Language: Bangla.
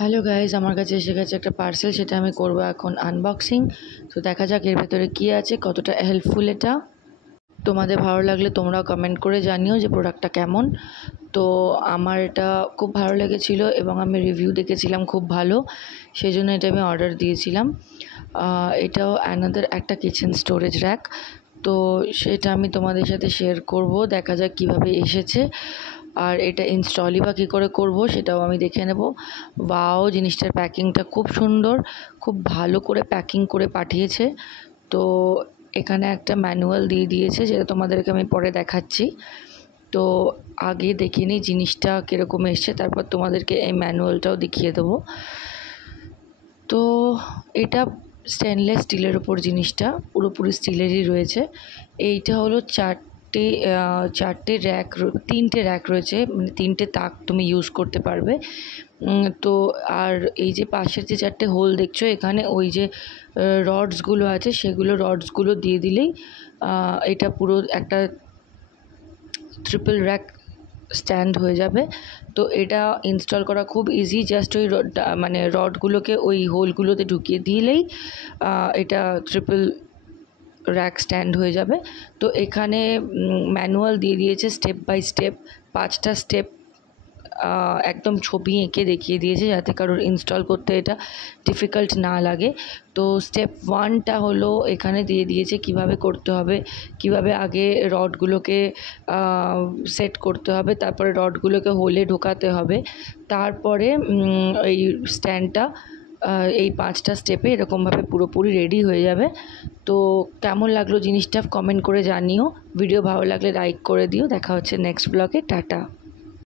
হ্যালো গাইজ, আমার কাছে এসে গেছে একটা পার্সেল। সেটা আমি করব এখন আনবক্সিং। তো দেখা যাক এর ভেতরে কী আছে, কতটা হেল্পফুল এটা। তোমাদের ভালো লাগলে তোমরাও কমেন্ট করে জানিও যে প্রোডাক্টটা কেমন। তো আমার এটা খুব ভালো লেগেছিলো এবং আমি রিভিউ দেখেছিলাম খুব ভালো, সেই জন্য এটা আমি অর্ডার দিয়েছিলাম। এটাও অ্যানাদার একটা কিচেন স্টোরেজ র্যাক। তো সেটা আমি তোমাদের সাথে শেয়ার করব, দেখা যাক কীভাবে এসেছে। আর এটা ইনস্টলই বা কী করে করব সেটাও আমি দেখে নেব। ওয়াও, জিনিসটার প্যাকিংটা খুব সুন্দর, খুব ভালো করে প্যাকিং করে পাঠিয়েছে। তো এখানে একটা ম্যানুয়াল দিয়ে দিয়েছে, যেটা তোমাদেরকে আমি পরে দেখাচ্ছি। তো আগে দেখে নিই জিনিসটা কীরকম এসছে, তারপর তোমাদেরকে এই ম্যানুয়ালটাও দেখিয়ে দেবো। তো এটা স্টেনলেস স্টিলের ওপর জিনিসটা, পুরোপুরি স্টিলেরই রয়েছে। এইটা হলো চারটে র্যাক, তিনটে র্যাক রয়েছে, মানে তিনটে তাক তুমি ইউজ করতে পারবে। তো আর এই যে পাশের যে চারটে হোল দেখছো, এখানে ওই যে রডসগুলো আছে, সেগুলো রডসগুলো দিয়ে দিলেই এটা পুরো একটা ট্রিপল র্যাক স্ট্যান্ড হয়ে যাবে। তো এটা ইনস্টল করা খুব ইজি, জাস্ট ওই রডগুলোকে ওই হোলগুলোতে ঢুকিয়ে দিলেই এটা ট্রিপল র্যাক স্ট্যান্ড হয়ে যাবে। তো এখানে ম্যানুয়াল দিয়ে দিয়েছে স্টেপ বাই স্টেপ, 5টা স্টেপ একদম ছবি এঁকে দেখিয়ে দিয়েছে, যাতে কারোর ইনস্টল করতে এটা ডিফিকাল্ট না লাগে। তো স্টেপ 1টা হলো এখানে দিয়ে দিয়েছে কিভাবে করতে হবে, কিভাবে আগে রডগুলোকে সেট করতে হবে, তারপরে রডগুলোকে হোলে ঢোকাতে হবে, তারপরে এই স্ট্যান্ডটা এই 5টা স্টেপে এরকমভাবে পুরোপুরি রেডি হয়ে যাবে। তো কেমন লাগলো জিনিসটা কমেন্ট করে জানিও। ভিডিও ভালো লাগলে লাইক করে দিও। দেখা হচ্ছে নেক্সট ব্লগে। টাটা।